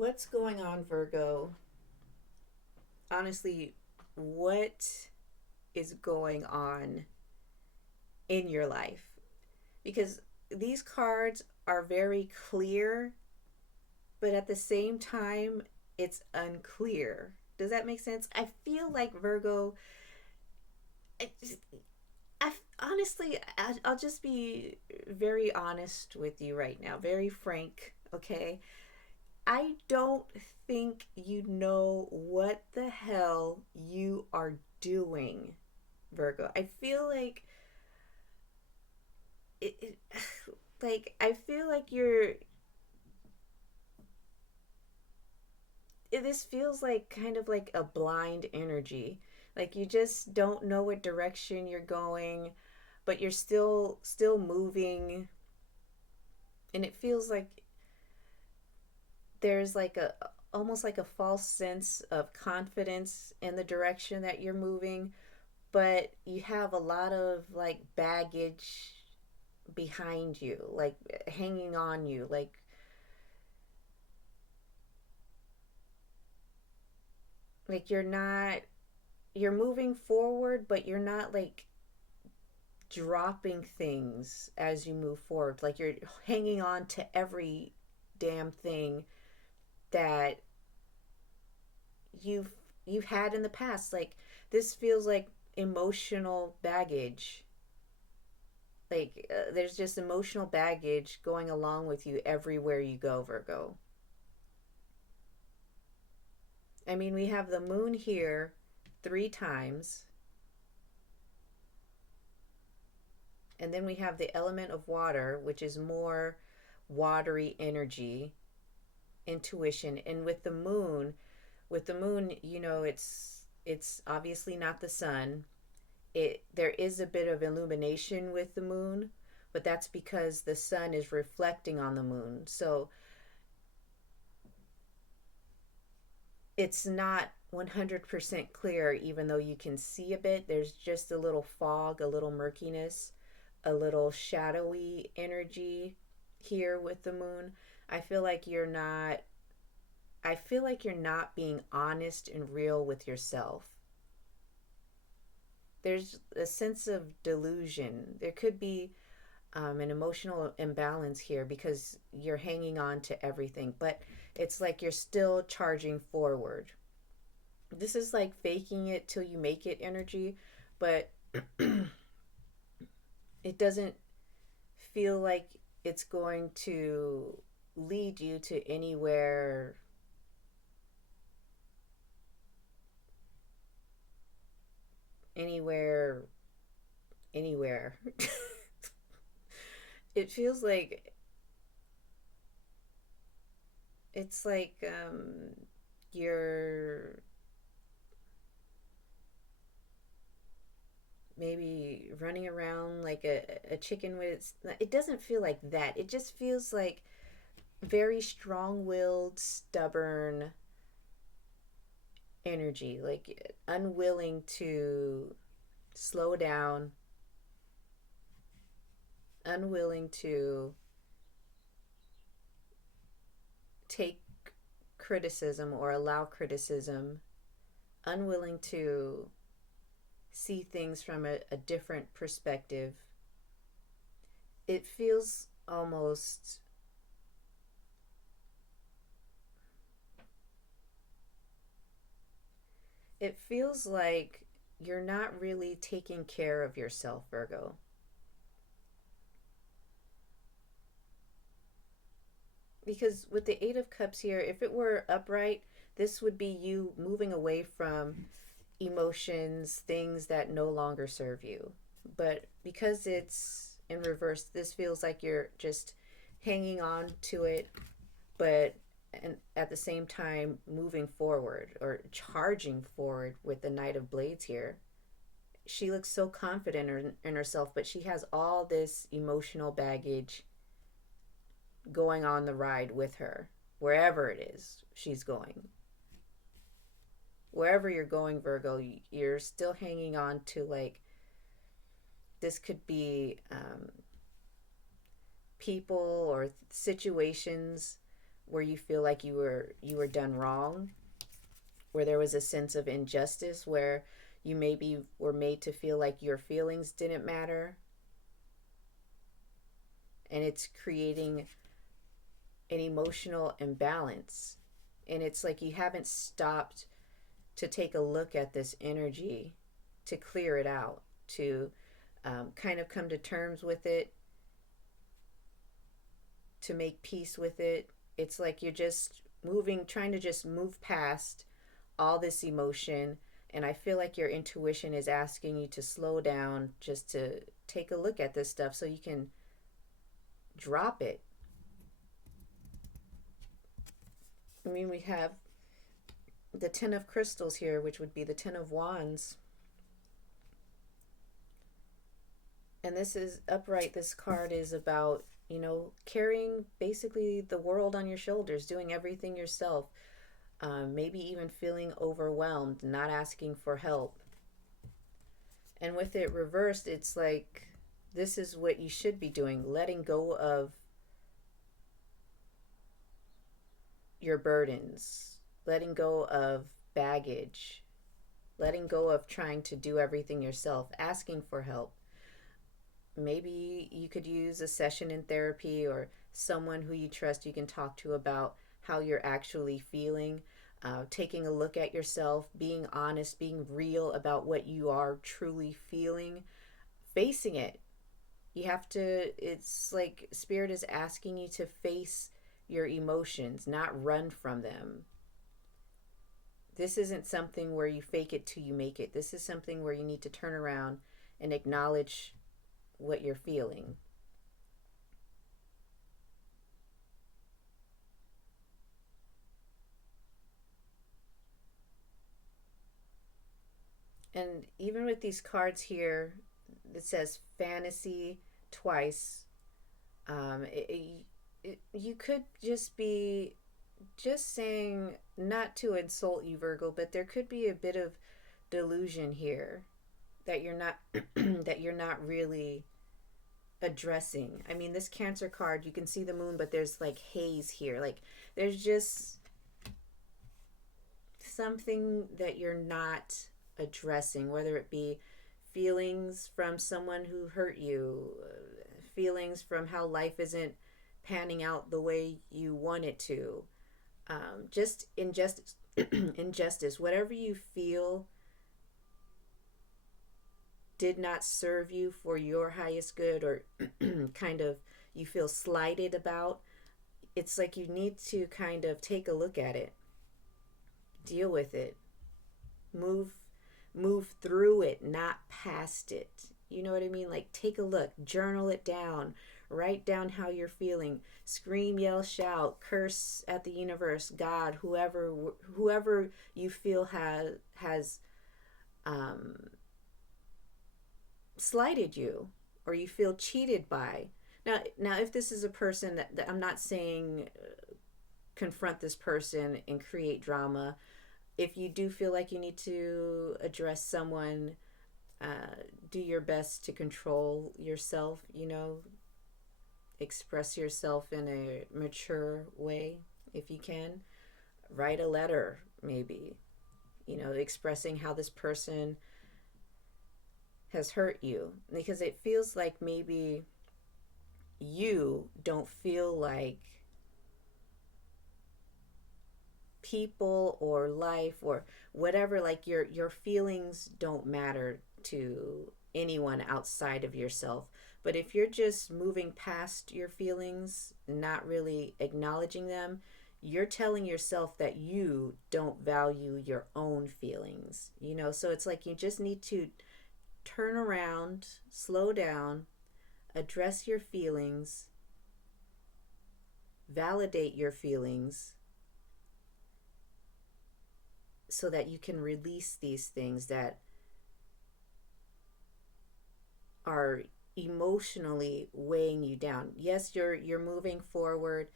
What's going on, Virgo? Honestly, what is going on in your life? Because these cards are very clear, but at the same time, it's unclear. Does that make sense? I feel like Virgo. I, I'll just be very honest with you right now, very frank, okay? I don't think you know what the hell you are doing, Virgo. I feel like it like I feel like this feels like kind of like a blind energy. Like you just don't know what direction you're going, but you're still moving, and it feels like there's like a almost like a false sense of confidence in the direction that you're moving, but you have a lot of like baggage behind you, like hanging on you, like you're moving forward, but you're not like dropping things as you move forward. Like you're hanging on to every damn thing that you've you've had in the past. Like this feels like emotional baggage. Like there's just emotional baggage going along with you everywhere you go, Virgo. I mean, we have the moon here 3 times, and then we have the element of water, which is more watery energy, intuition. And with the moon, it's obviously not the sun. It There is a bit of illumination with the moon, but that's because the sun is reflecting on the moon. So it's not 100% clear, even though you can see a bit. There's just a little fog, a little murkiness, a little shadowy energy here with the moon. I feel like you're not I feel like you're not being honest and real with yourself. There's a sense of delusion. There could be an emotional imbalance here because you're hanging on to everything, but it's like you're still charging forward. This is like faking it till you make it energy, but it doesn't feel like it's going to lead you to anywhere, anywhere. It feels like it's like you're maybe running around like a chicken with it doesn't feel like that. It just feels like very strong-willed, stubborn energy, like unwilling to slow down, unwilling to take criticism or allow criticism, unwilling to see things from a different perspective. It feels almost it feels like you're not really taking care of yourself, Virgo. Because with the 8 of Cups here, if it were upright, this would be you moving away from emotions, things that no longer serve you. But because it's in reverse, this feels like you're just hanging on to it, but and at the same time moving forward or charging forward with the Knight of Blades here. She looks so confident in herself, but she has all this emotional baggage going on the ride with her, wherever it is she's going. Wherever you're going, Virgo, you're still hanging on to like this could be people or situations where you feel like you were done wrong, where there was a sense of injustice, where you maybe were made to feel like your feelings didn't matter, and it's creating an emotional imbalance. And it's like you haven't stopped to take a look at this energy, to clear it out, to kind of come to terms with it, to make peace with it. It's like you're just moving, trying to just move past all this emotion. And I feel like your intuition is asking you to slow down, just to take a look at this stuff so you can drop it. I mean, we have the Ten of Crystals here, which would be the Ten of Wands. And this is upright. This card is about, carrying basically the world on your shoulders, doing everything yourself, maybe even feeling overwhelmed, not asking for help. And with it reversed, it's like this is what you should be doing, letting go of your burdens, letting go of baggage, letting go of trying to do everything yourself, asking for help. Maybe you could use a session in therapy, or someone who you trust you can talk to about how you're actually feeling, taking a look at yourself, being honest, being real about what you are truly feeling, facing it. You have to, it's like Spirit is asking you to face your emotions, not run from them. This isn't something where you fake it till you make it. This is something where you need to turn around and acknowledge what you're feeling. And even with these cards here, it says fantasy twice. You could just be just saying, not to insult you, Virgo, but there could be a bit of delusion here that you're not that you're not really addressing. I mean, this Cancer card, you can see the moon, but there's like haze here. Like there's just something that you're not addressing, whether it be feelings from someone who hurt you, feelings from how life isn't panning out the way you want it to, just injustice, injustice, whatever you feel did not serve you for your highest good, or kind of you feel slighted about. It's like you need to kind of take a look at it, deal with it, move move through it, not past it. You know what I mean? Like take a look, journal it down, write down how you're feeling, scream, yell, shout, curse at the universe, God, whoever you feel has um, slighted you, or you feel cheated by. Now, if this is a person that I'm not saying confront this person and create drama. If you do feel like you need to address someone, do your best to control yourself, express yourself in a mature way if you can. Write a letter, maybe, expressing how this person has hurt you, because it feels like maybe you don't feel like people or life or whatever, like your feelings don't matter to anyone outside of yourself. But if you're just moving past your feelings, not really acknowledging them, you're telling yourself that you don't value your own feelings. So it's like you just need to turn around, slow down, address your feelings, validate your feelings, so that you can release these things that are emotionally weighing you down. Yes, you're moving forward,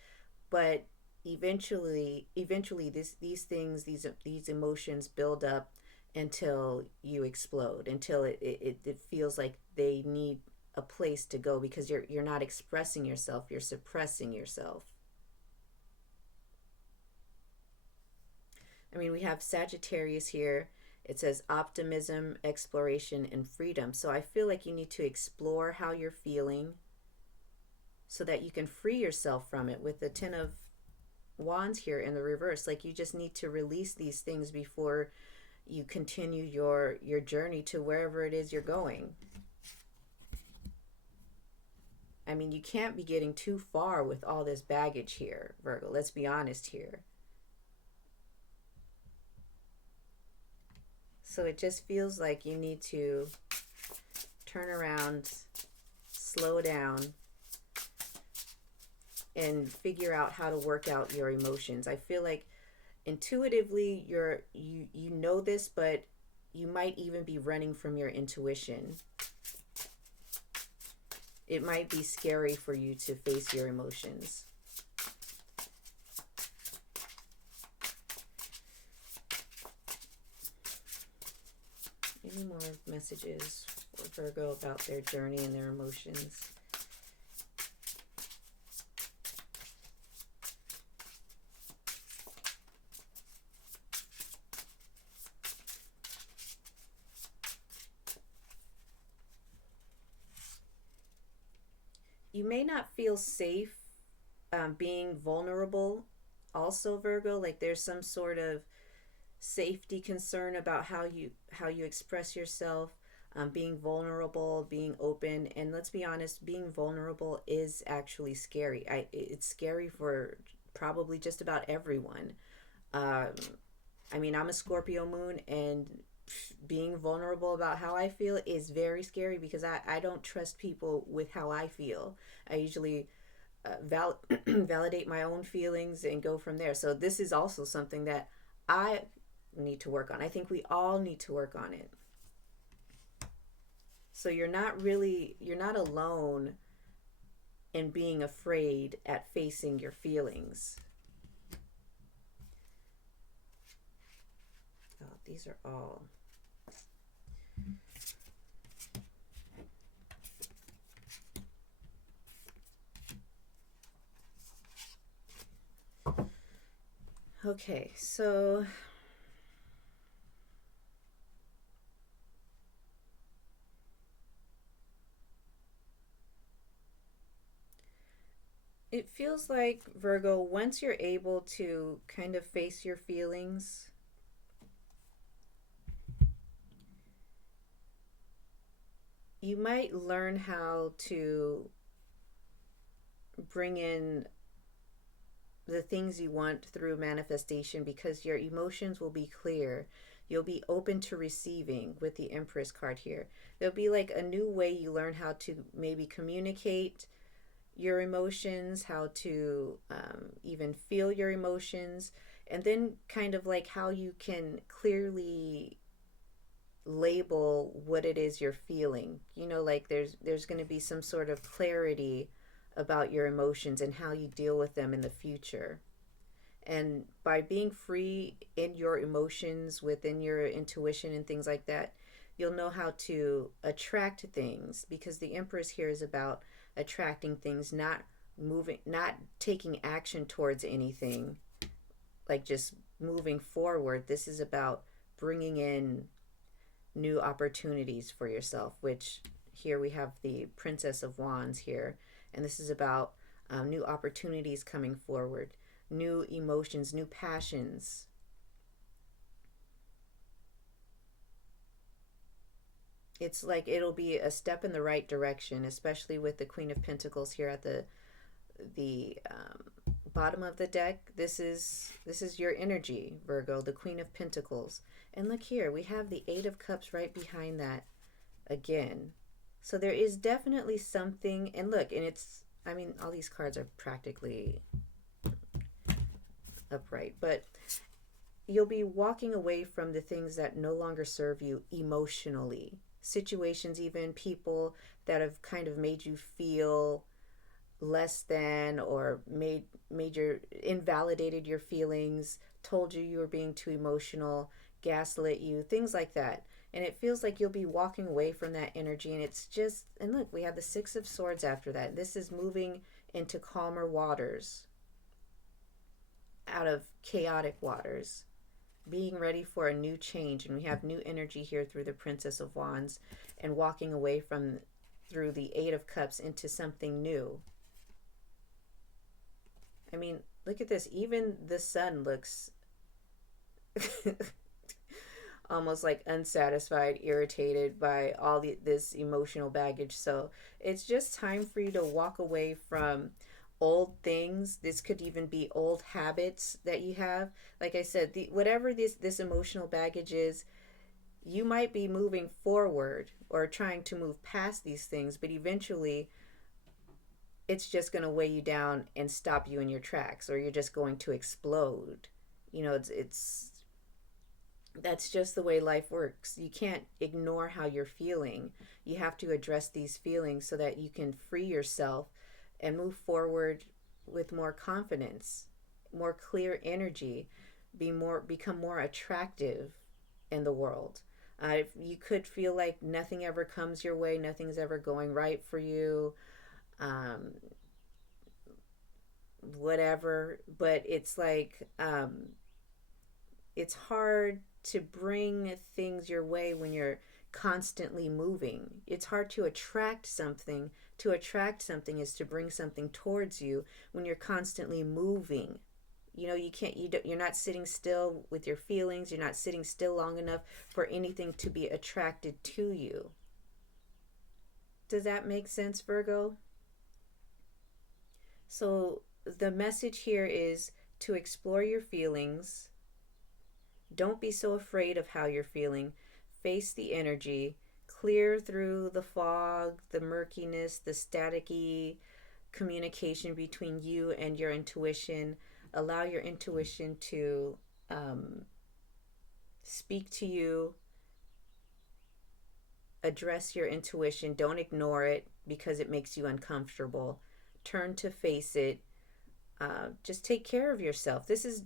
but eventually these emotions build up until you explode, until it feels like they need a place to go, because you're not expressing yourself, you're suppressing yourself. I mean, we have Sagittarius here. It says optimism, exploration, and freedom. So I feel like you need to explore how you're feeling so that you can free yourself from it. With the Ten of Wands here in the reverse, like you just need to release these things before you continue your journey to wherever it is you're going. I mean, you can't be getting too far with all this baggage here, Virgo. Let's be honest here. So it just feels like you need to turn around, slow down, and figure out how to work out your emotions. I feel like intuitively you know this, but you might even be running from your intuition. It might be scary for you to face your emotions. Any more messages for Virgo about their journey and their emotions? You may not feel safe being vulnerable also, Virgo. Like there's some sort of safety concern about how you express yourself, being vulnerable, being open. And let's be honest, being vulnerable is actually scary. It's scary for probably just about everyone. um, I mean, I'm a Scorpio moon, and being vulnerable about how I feel is very scary because I don't trust people with how I feel. I usually validate my own feelings and go from there. So this is also something that I need to work on. I think we all need to work on it. So you're not alone in being afraid at facing your feelings. Oh, these are all. Okay, so it feels like, Virgo, once you're able to kind of face your feelings, you might learn how to bring in the things you want through manifestation because your emotions will be clear. You'll be open to receiving with the Empress card here. There'll be like a new way you learn how to maybe communicate your emotions, how to even feel your emotions, and then kind of like how you can clearly label what it is you're feeling. You know, like there's going to be some sort of clarity about your emotions and how you deal with them in the future. And by being free in your emotions, within your intuition and things like that, you'll know how to attract things because the Empress here is about attracting things, not taking action towards anything, like just moving forward. This is about bringing in new opportunities for yourself, which here we have the Princess of Wands here. And this is about new opportunities coming forward, new emotions, new passions. It's like it'll be a step in the right direction, especially with the Queen of Pentacles here at the bottom of the deck. This is your energy, Virgo, the Queen of Pentacles. And look here, we have the Eight of Cups right behind that again. So there is definitely something, and look, and it's, I mean, all these cards are practically upright, but you'll be walking away from the things that no longer serve you emotionally. Situations, even people that have kind of made you feel less than, or made your invalidated your feelings, told you were being too emotional, gaslit you, things like that. And it feels like you'll be walking away from that energy. And it's just, and look, we have the Six of Swords after that. This is moving into calmer waters, out of chaotic waters. being ready for a new change. And we have new energy here through the Princess of Wands and walking away from through the Eight of Cups into something new. I mean, look at this. Even the sun looks almost like unsatisfied, irritated by all this emotional baggage. So it's just time for you to walk away from old things. This could even be old habits that you have. Like I said, whatever this emotional baggage is, you might be moving forward or trying to move past these things, but eventually it's just going to weigh you down and stop you in your tracks, or you're just going to explode. It's that's just the way life works. You can't ignore how you're feeling. You have to address these feelings so that you can free yourself and move forward with more confidence, more clear energy, become more attractive in the world. You could feel like nothing ever comes your way, nothing's ever going right for you, um, whatever. But it's like it's hard to bring things your way when you're constantly moving. It's hard to attract something. To attract something is to bring something towards you when you're constantly moving. You can't, you're not sitting still with your feelings. You're not sitting still long enough for anything to be attracted to you. Does that make sense, Virgo? So the message here is to explore your feelings. Don't be so afraid of how you're feeling. Face the energy. Clear through the fog, the murkiness, the staticky communication between you and your intuition. Allow your intuition to speak to you. Address your intuition. Don't ignore it because it makes you uncomfortable. Turn to face it. Just take care of yourself. This is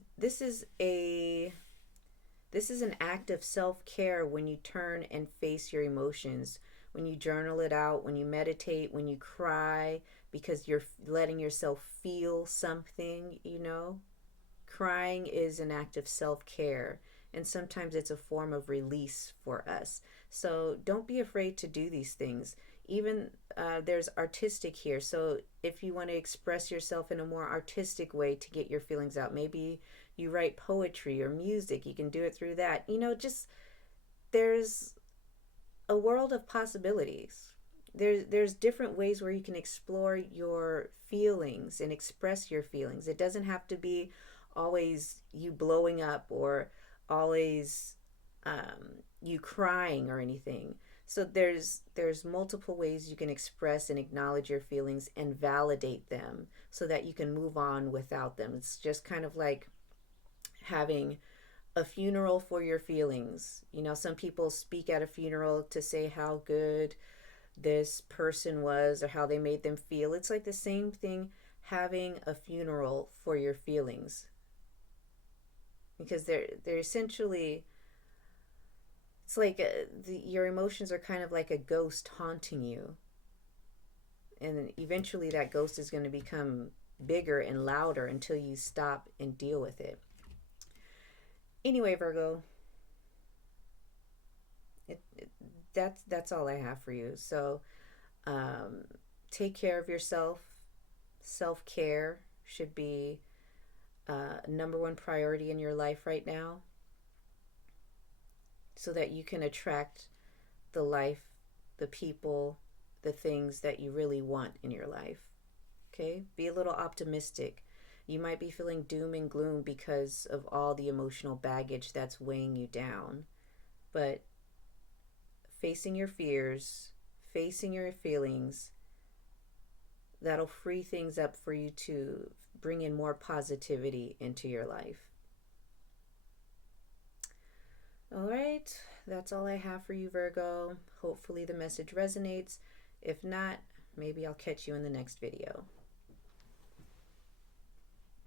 an act of self-care when you turn and face your emotions, when you journal it out, when you meditate, when you cry, because you're letting yourself feel something. Crying is an act of self-care, and sometimes it's a form of release for us. So don't be afraid to do these things. Even there's artistic here. So if you want to express yourself in a more artistic way to get your feelings out, maybe you write poetry or music, you can do it through that. Just there's a world of possibilities. There's different ways where you can explore your feelings and express your feelings. It doesn't have to be always you blowing up or always you crying or anything. So there's multiple ways you can express and acknowledge your feelings and validate them so that you can move on without them. It's just kind of like having a funeral for your feelings. Some people speak at a funeral to say how good this person was or how they made them feel. It's like the same thing, having a funeral for your feelings, because they're essentially, it's like your emotions are kind of like a ghost haunting you, and then eventually that ghost is going to become bigger and louder until you stop and deal with it. Anyway, Virgo, that's all I have for you. So take care of yourself. Self-care should be number one priority in your life right now, so that you can attract the life, the people, the things that you really want in your life. Okay? Be a little optimistic. You might be feeling doom and gloom because of all the emotional baggage that's weighing you down. But facing your fears, facing your feelings, that'll free things up for you to bring in more positivity into your life. All right, that's all I have for you, Virgo. Hopefully the message resonates. If not, maybe I'll catch you in the next video.